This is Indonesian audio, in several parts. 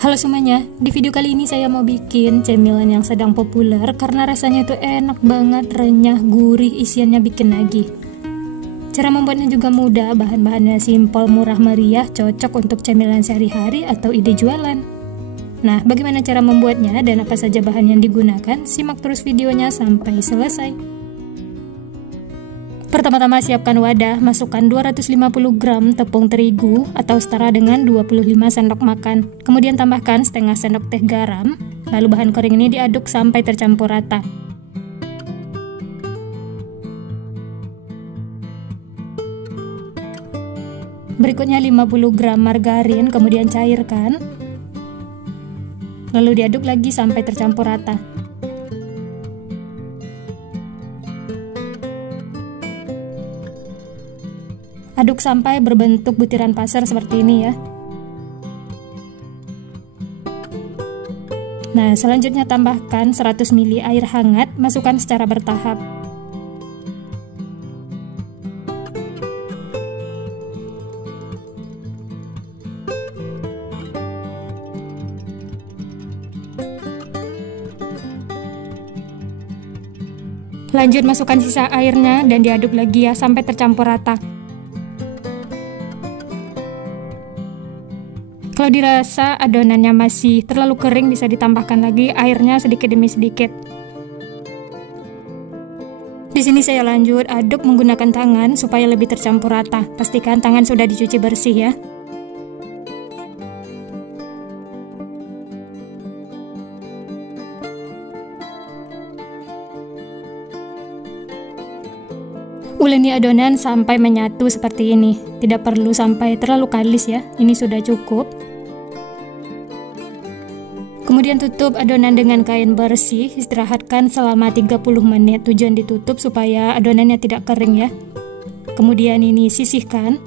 Halo semuanya, di video kali ini saya mau bikin cemilan yang sedang populer karena rasanya itu enak banget, renyah, gurih, isiannya bikin nagih. Cara membuatnya juga mudah, bahan-bahannya simpel, murah meriah, cocok untuk cemilan sehari-hari atau ide jualan. Nah, bagaimana cara membuatnya dan apa saja bahan yang digunakan? Simak terus videonya sampai selesai. Pertama-tama siapkan wadah, masukkan 250 gram tepung terigu atau setara dengan 25 sendok makan. Kemudian tambahkan setengah sendok teh garam, lalu bahan kering ini diaduk sampai tercampur rata. Berikutnya 50 gram margarin, kemudian cairkan. Lalu diaduk lagi sampai tercampur rata. Aduk sampai berbentuk butiran pasir seperti ini ya. Nah, selanjutnya tambahkan 100 ml air hangat, masukkan secara bertahap. Lanjut masukkan sisa airnya dan diaduk lagi ya sampai tercampur rata. Kalau dirasa adonannya masih terlalu kering, bisa ditambahkan lagi airnya sedikit demi sedikit. Di sini saya lanjut aduk menggunakan tangan supaya lebih tercampur rata. Pastikan tangan sudah dicuci bersih ya. Uleni adonan sampai menyatu seperti ini. Tidak perlu sampai terlalu kalis ya. Ini sudah cukup. Kemudian tutup adonan dengan kain bersih, istirahatkan selama 30 menit. Tujuan ditutup supaya adonannya tidak kering ya. Kemudian ini sisihkan.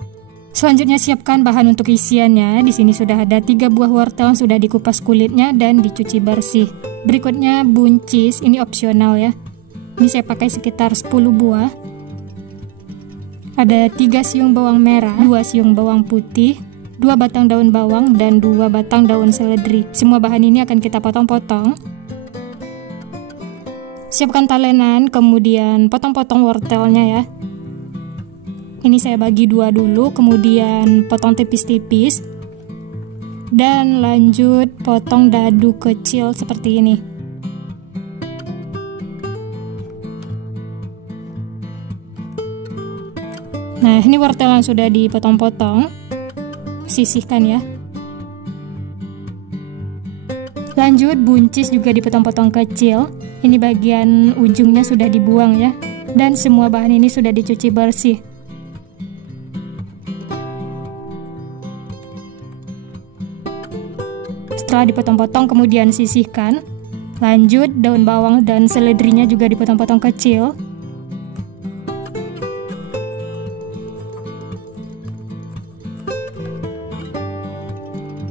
Selanjutnya siapkan bahan untuk isiannya. Di sini sudah ada 3 buah wortel yang sudah dikupas kulitnya dan dicuci bersih. Berikutnya buncis, ini opsional ya. Ini saya pakai sekitar 10 buah. Ada 3 siung bawang merah, 2 siung bawang putih, 2 batang daun bawang, dan 2 batang daun seledri. Semua bahan ini akan kita potong-potong. Siapkan talenan, kemudian potong-potong wortelnya ya. Ini saya bagi 2 dulu, kemudian potong tipis-tipis. Dan lanjut potong dadu kecil seperti ini. Nah, ini wortel yang sudah dipotong-potong. Sisihkan ya. Lanjut buncis juga dipotong-potong kecil. Ini bagian ujungnya sudah dibuang ya. Dan semua bahan ini sudah dicuci bersih. Setelah dipotong-potong kemudian sisihkan. Lanjut daun bawang dan seledrinya juga dipotong-potong kecil.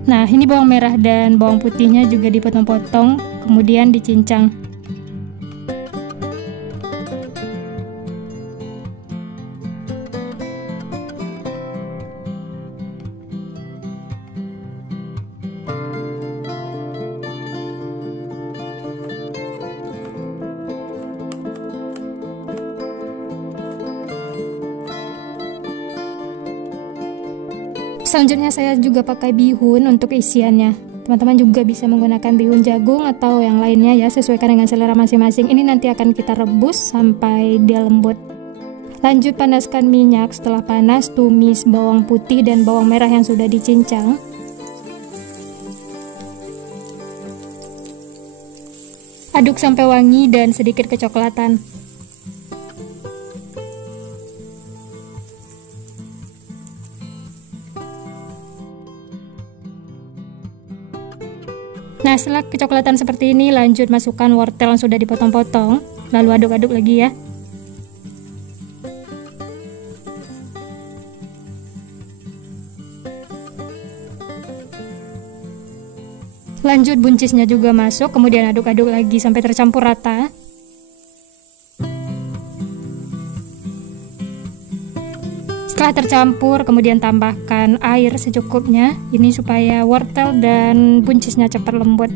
Nah, ini bawang merah dan bawang putihnya juga dipotong-potong, kemudian dicincang. Selanjutnya saya juga pakai bihun untuk isiannya. Teman-teman juga bisa menggunakan bihun jagung atau yang lainnya ya, sesuaikan dengan selera masing-masing. Ini nanti akan kita rebus sampai dia lembut. Lanjut panaskan minyak. Setelah panas, tumis bawang putih dan bawang merah yang sudah dicincang. Aduk sampai wangi dan sedikit kecoklatan. Nah, setelah kecoklatan seperti ini, lanjut masukkan wortel yang sudah dipotong-potong, lalu aduk-aduk lagi ya. Lanjut buncisnya juga masuk, kemudian aduk-aduk lagi sampai tercampur rata. Setelah Setelah tercampur, kemudian tambahkan air secukupnya. Ini supaya wortel dan buncisnya cepat lembut.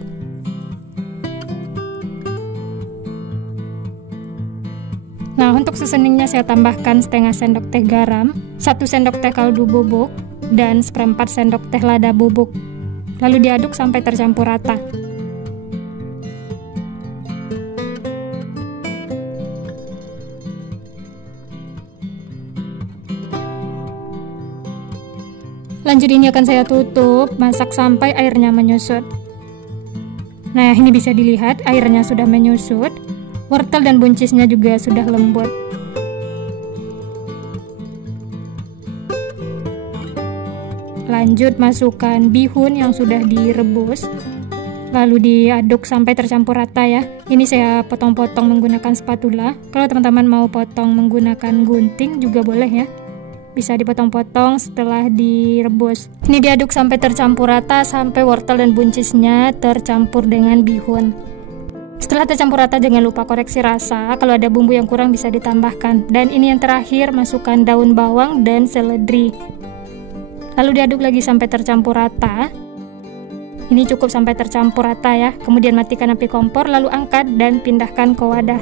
Nah, untuk seasoningnya saya tambahkan setengah sendok teh garam, 1 sendok teh kaldu bubuk, dan 1/4 sendok teh lada bubuk. Lalu diaduk sampai tercampur rata. Lanjut ini akan saya tutup, masak sampai airnya menyusut. Nah, ini bisa dilihat airnya sudah menyusut. Wortel dan buncisnya juga sudah lembut. Lanjut masukkan bihun yang sudah direbus. Lalu diaduk sampai tercampur rata ya. Ini saya potong-potong menggunakan spatula. Kalau teman-teman mau potong menggunakan gunting juga boleh ya. Bisa dipotong-potong setelah direbus. Ini diaduk sampai tercampur rata, sampai wortel dan buncisnya tercampur dengan bihun. Setelah tercampur rata, jangan lupa koreksi rasa. Kalau ada bumbu yang kurang bisa ditambahkan. Dan ini yang terakhir, masukkan daun bawang dan seledri. Lalu diaduk lagi sampai tercampur rata. Ini cukup sampai tercampur rata ya. Kemudian matikan api kompor, lalu angkat dan pindahkan ke wadah.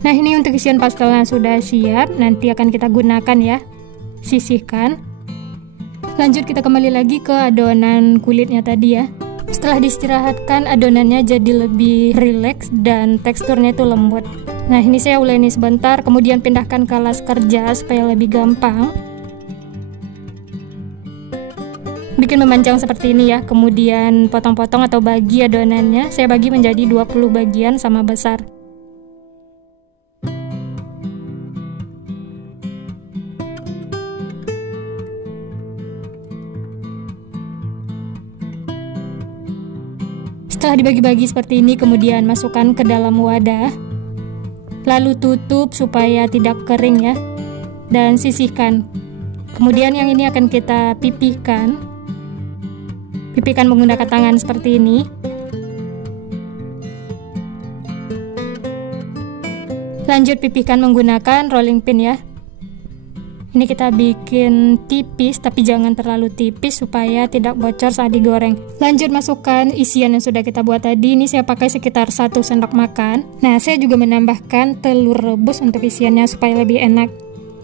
Nah, ini untuk isian pastelnya sudah siap, nanti akan kita gunakan ya. Sisihkan. Lanjut kita kembali lagi ke adonan kulitnya tadi ya. Setelah diistirahatkan, adonannya jadi lebih rileks dan teksturnya itu lembut. Nah, ini saya uleni sebentar, kemudian pindahkan ke alas kerja supaya lebih gampang. Bikin memanjang seperti ini ya, kemudian potong-potong atau bagi adonannya. Saya bagi menjadi 20 bagian sama besar. Setelah dibagi-bagi seperti ini, kemudian masukkan ke dalam wadah. Lalu tutup supaya tidak kering ya. Dan sisihkan. Kemudian yang ini akan kita pipihkan. Pipihkan menggunakan tangan seperti ini. Lanjut pipihkan menggunakan rolling pin ya. Ini kita bikin tipis, tapi jangan terlalu tipis supaya tidak bocor saat digoreng. Lanjut masukkan isian yang sudah kita buat tadi. Ini saya pakai sekitar 1 sendok makan. Nah, saya juga menambahkan telur rebus untuk isiannya supaya lebih enak.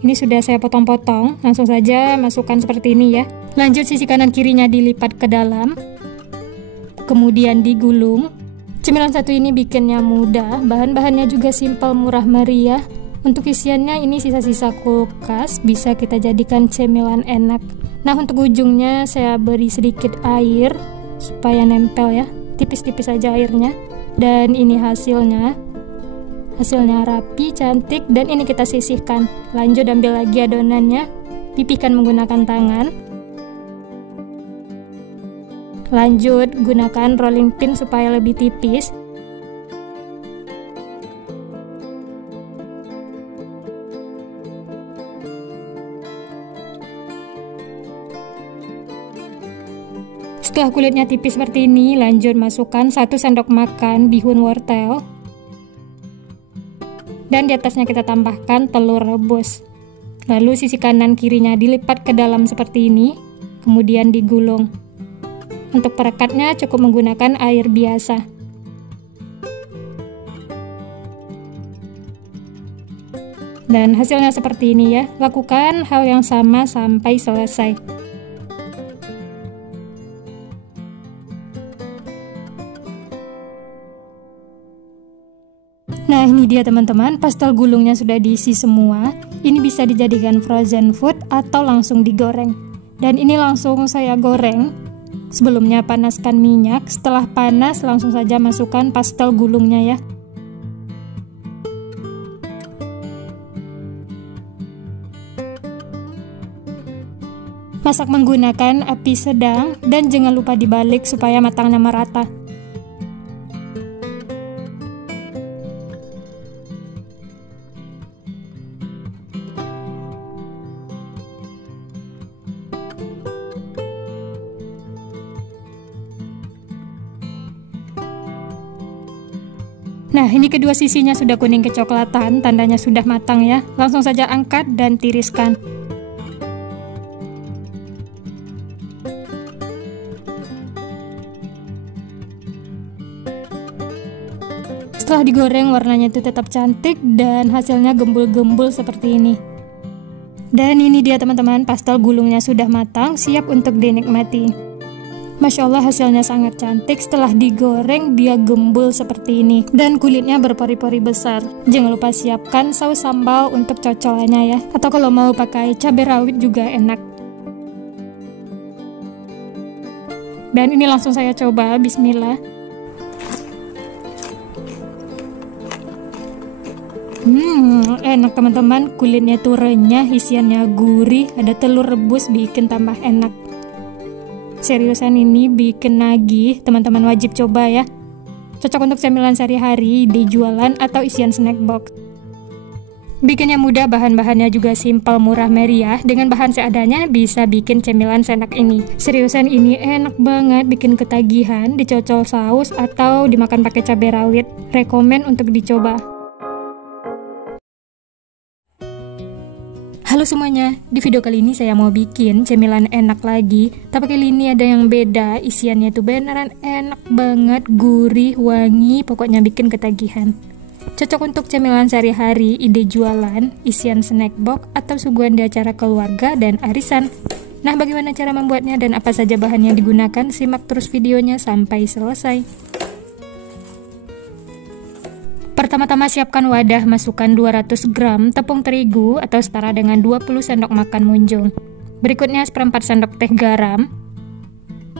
Ini sudah saya potong-potong, langsung saja masukkan seperti ini ya. Lanjut sisi kanan kirinya dilipat ke dalam, kemudian digulung. Cemilan satu ini bikinnya mudah, bahan-bahannya juga simpel, murah meriah. Untuk isiannya ini sisa-sisa kulkas, bisa kita jadikan cemilan enak. Nah, untuk ujungnya saya beri sedikit air supaya nempel ya, tipis-tipis aja airnya. Dan ini hasilnya rapi, cantik, dan ini kita sisihkan. Lanjut ambil lagi adonannya, pipihkan menggunakan tangan. Lanjut gunakan rolling pin supaya lebih tipis. Setelah kulitnya tipis seperti ini, lanjut masukkan 1 sendok makan bihun wortel. Dan di atasnya kita tambahkan telur rebus. Lalu sisi kanan kirinya dilipat ke dalam seperti ini, kemudian digulung. Untuk perekatnya cukup menggunakan air biasa. Dan hasilnya seperti ini ya. Lakukan hal yang sama sampai selesai. Nah, ini dia teman-teman, pastel gulungnya sudah diisi semua. Ini bisa dijadikan frozen food atau langsung digoreng. Dan ini langsung saya goreng. Sebelumnya panaskan minyak, setelah panas langsung saja masukkan pastel gulungnya ya. Masak menggunakan api sedang dan jangan lupa dibalik supaya matangnya merata. Nah, ini kedua sisinya sudah kuning kecoklatan, tandanya sudah matang ya. Langsung saja angkat dan tiriskan. Setelah digoreng, warnanya itu tetap cantik dan hasilnya gembul-gembul seperti ini. Dan ini dia teman-teman, pastel gulungnya sudah matang, siap untuk dinikmati. Masya Allah, hasilnya sangat cantik. Setelah digoreng, dia gembul seperti ini. Dan kulitnya berpori-pori besar. Jangan lupa siapkan saus sambal untuk cocolannya ya. Atau kalau mau pakai cabai rawit juga enak. Dan ini langsung saya coba, bismillah. Enak teman-teman, kulitnya tuh renyah, isiannya gurih, ada telur rebus, bikin tambah enak. Seriusan ini bikin nagih, teman-teman wajib coba ya. Cocok untuk cemilan sehari-hari, di jualan atau isian snack box. Bikinnya mudah, bahan-bahannya juga simpel, murah meriah. Dengan bahan seadanya bisa bikin cemilan seenak ini. Seriusan ini enak banget, bikin ketagihan, dicocol saus atau dimakan pakai cabai rawit. Rekomen untuk dicoba. Halo semuanya, di video kali ini saya mau bikin cemilan enak lagi. Tapi kali ini ada yang beda, isiannya tuh beneran enak banget, gurih, wangi, pokoknya bikin ketagihan. Cocok untuk cemilan sehari-hari, ide jualan, isian snack box, atau suguhan di acara keluarga dan arisan. Nah, bagaimana cara membuatnya dan apa saja bahan yang digunakan? Simak terus videonya sampai selesai. Pertama-tama siapkan wadah, masukkan 200 gram tepung terigu atau setara dengan 20 sendok makan munjung. Berikutnya 1/4 sendok teh garam,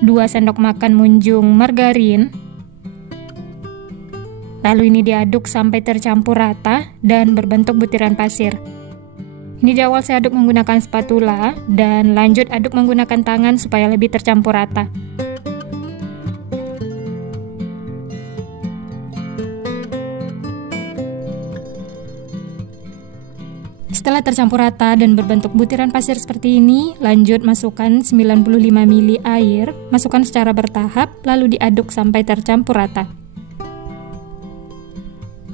2 sendok makan munjung margarin. Lalu ini diaduk sampai tercampur rata dan berbentuk butiran pasir. Ini di awal saya aduk menggunakan spatula dan lanjut aduk menggunakan tangan supaya lebih tercampur rata. Setelah tercampur rata dan berbentuk butiran pasir seperti ini, lanjut masukkan 95 ml air, masukkan secara bertahap, lalu diaduk sampai tercampur rata.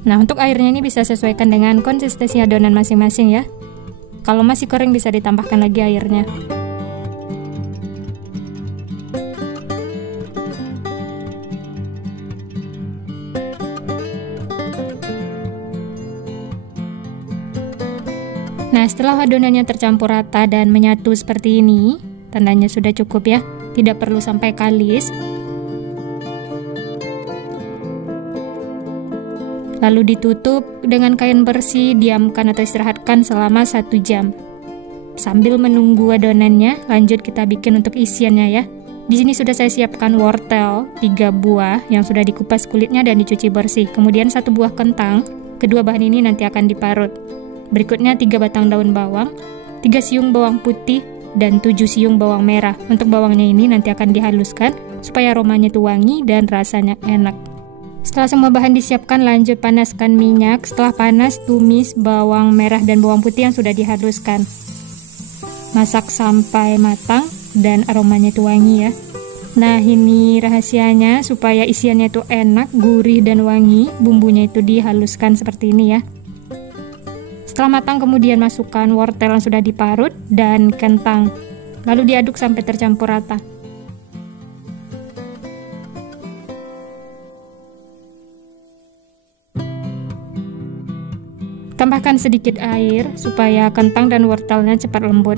Nah, untuk airnya ini bisa sesuaikan dengan konsistensi adonan masing-masing ya. Kalau masih kering bisa ditambahkan lagi airnya. Nah, setelah adonannya tercampur rata dan menyatu seperti ini, tandanya sudah cukup ya, tidak perlu sampai kalis. Lalu ditutup dengan kain bersih, diamkan atau istirahatkan selama 1 jam. Sambil menunggu adonannya, lanjut kita bikin untuk isiannya ya. Di sini sudah saya siapkan wortel 3 buah yang sudah dikupas kulitnya dan dicuci bersih. Kemudian 1 buah kentang, kedua bahan ini nanti akan diparut. Berikutnya 3 batang daun bawang, 3 siung bawang putih, dan 7 siung bawang merah. Untuk bawangnya ini nanti akan dihaluskan supaya aromanya itu wangi dan rasanya enak. Setelah semua bahan disiapkan, lanjut panaskan minyak. Setelah panas, tumis bawang merah dan bawang putih yang sudah dihaluskan. Masak sampai matang dan aromanya itu wangi ya. Nah, ini rahasianya supaya isiannya itu enak, gurih dan wangi. Bumbunya itu dihaluskan seperti ini ya. Setelah matang kemudian masukkan wortel yang sudah diparut dan kentang. Lalu diaduk sampai tercampur rata. Tambahkan sedikit air supaya kentang dan wortelnya cepat lembut.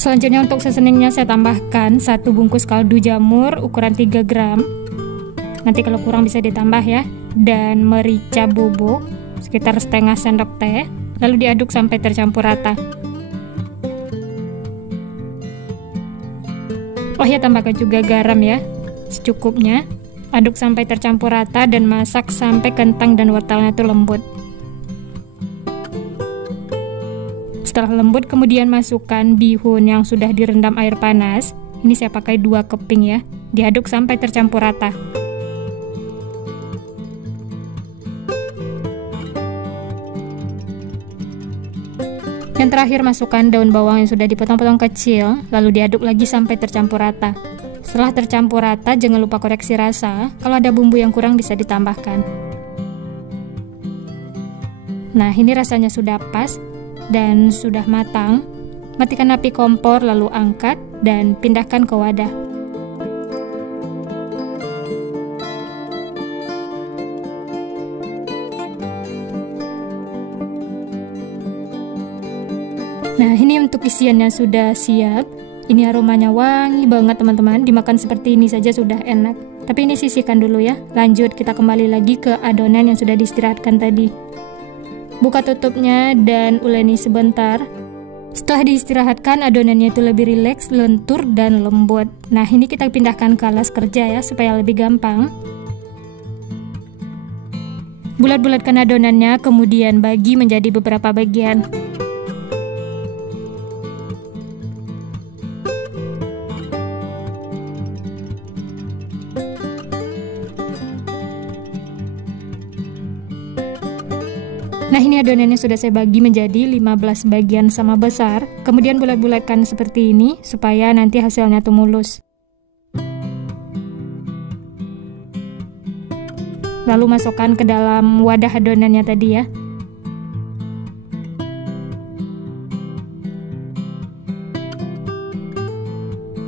Selanjutnya untuk seasoningnya saya tambahkan 1 bungkus kaldu jamur ukuran 3 gram. Nanti kalau kurang bisa ditambah ya. Dan merica bubuk sekitar setengah sendok teh. Lalu diaduk sampai tercampur rata. Oh ya, tambahkan juga garam ya, secukupnya. Aduk sampai tercampur rata dan masak sampai kentang dan wortelnya itu lembut. Setelah lembut kemudian masukkan bihun yang sudah direndam air panas. Ini saya pakai 2 keping ya. Diaduk sampai tercampur rata. Yang terakhir masukkan daun bawang yang sudah dipotong-potong kecil, lalu diaduk lagi sampai tercampur rata. Setelah tercampur rata, jangan lupa koreksi rasa. Kalau ada bumbu yang kurang bisa ditambahkan. Nah, ini rasanya sudah pas dan sudah matang. Matikan api kompor lalu angkat dan pindahkan ke wadah. Nah, ini untuk isiannya sudah siap. Ini aromanya wangi banget teman-teman. Dimakan seperti ini saja sudah enak. Tapi ini sisihkan dulu ya. Lanjut kita kembali lagi ke adonan yang sudah diistirahatkan tadi. Buka tutupnya dan uleni sebentar. Setelah diistirahatkan, adonannya itu lebih rileks, lentur, dan lembut. Nah, ini kita pindahkan ke alas kerja ya, supaya lebih gampang. Bulat-bulatkan adonannya, kemudian bagi menjadi beberapa bagian. Nah, ini adonannya sudah saya bagi menjadi 15 bagian sama besar. Kemudian bulat-bulatkan seperti ini supaya nanti hasilnya tuh mulus. Lalu masukkan ke dalam wadah adonannya tadi ya.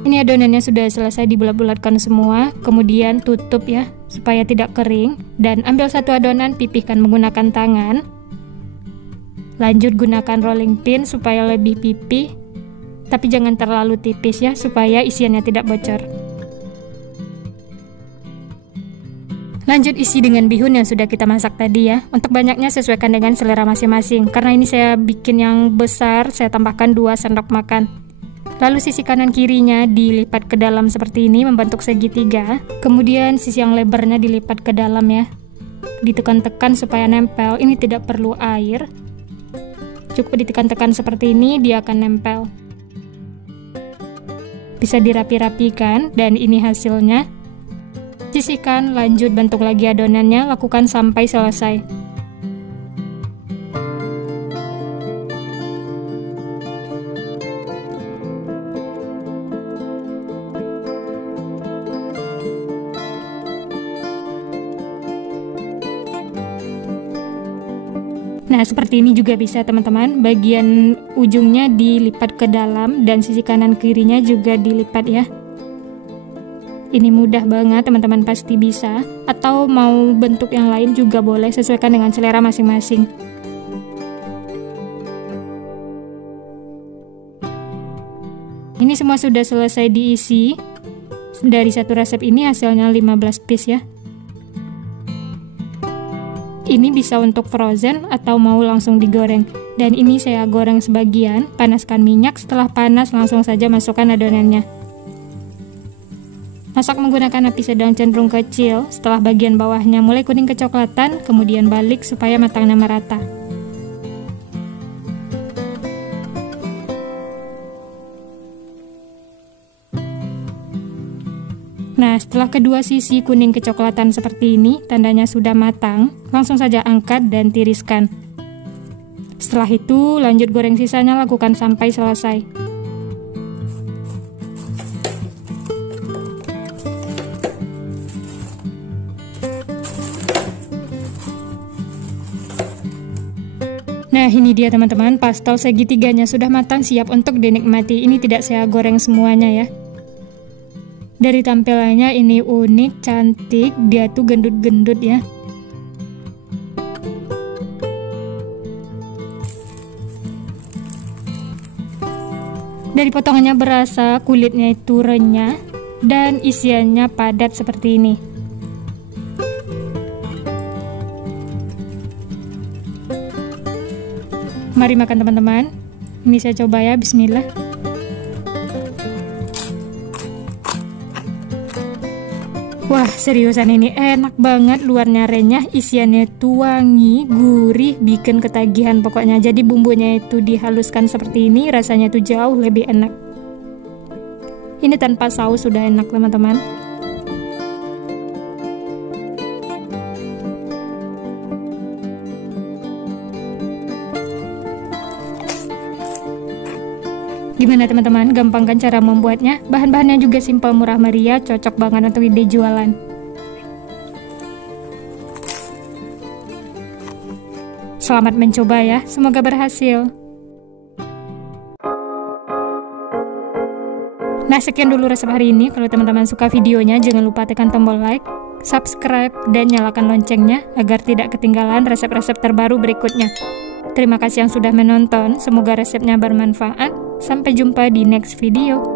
Ini adonannya sudah selesai dibulat-bulatkan semua. Kemudian tutup ya supaya tidak kering. Dan ambil satu adonan, pipihkan menggunakan tangan. Lanjut gunakan rolling pin supaya lebih pipih, tapi jangan terlalu tipis ya, supaya isiannya tidak bocor. Lanjut isi dengan bihun yang sudah kita masak tadi ya. Untuk banyaknya sesuaikan dengan selera masing-masing. Karena ini saya bikin yang besar, saya tambahkan 2 sendok makan. Lalu sisi kanan kirinya dilipat ke dalam seperti ini, membentuk segitiga. Kemudian sisi yang lebarnya dilipat ke dalam ya. Ditekan-tekan supaya nempel, ini tidak perlu air. Cukup ditekan-tekan seperti ini, dia akan nempel. Bisa dirapi-rapikan, dan ini hasilnya. Sisihkan, lanjut bentuk lagi adonannya, lakukan sampai selesai. Nah, seperti ini juga bisa teman-teman. Bagian ujungnya dilipat ke dalam dan sisi kanan kirinya juga dilipat ya. Ini mudah banget, teman-teman pasti bisa. Atau mau bentuk yang lain juga boleh, sesuaikan dengan selera masing-masing. Ini semua sudah selesai diisi. Dari satu resep ini hasilnya 15 piece ya. Ini bisa untuk frozen atau mau langsung digoreng. Dan ini saya goreng sebagian, panaskan minyak, setelah panas langsung saja masukkan adonannya. Masak menggunakan api sedang cenderung kecil, setelah bagian bawahnya mulai kuning kecoklatan, kemudian balik supaya matangnya merata. Nah, setelah kedua sisi kuning kecoklatan seperti ini, tandanya sudah matang, langsung saja angkat dan tiriskan. Setelah itu, lanjut goreng sisanya, lakukan sampai selesai. Nah, ini dia teman-teman, pastel segitiganya sudah matang, siap untuk dinikmati. Ini tidak saya goreng semuanya ya. Dari tampilannya ini unik, cantik, dia tuh gendut-gendut ya. Dari potongannya berasa, kulitnya itu renyah, dan isiannya padat seperti ini. Mari makan teman-teman. Ini saya coba ya, bismillah. Wah, seriusan ini enak banget, luarnya renyah, isiannya itu wangi, gurih, bikin ketagihan pokoknya. Jadi bumbunya itu dihaluskan seperti ini, rasanya itu jauh lebih enak. Ini tanpa saus sudah enak teman-teman. Gimana teman-teman, gampang kan cara membuatnya? Bahan-bahannya juga simpel, murah meriah, cocok banget untuk ide jualan. Selamat mencoba ya, semoga berhasil. Nah, sekian dulu resep hari ini. Kalau teman-teman suka videonya, jangan lupa tekan tombol like, subscribe, dan nyalakan loncengnya agar tidak ketinggalan resep-resep terbaru berikutnya. Terima kasih yang sudah menonton, semoga resepnya bermanfaat. Sampai jumpa di next video.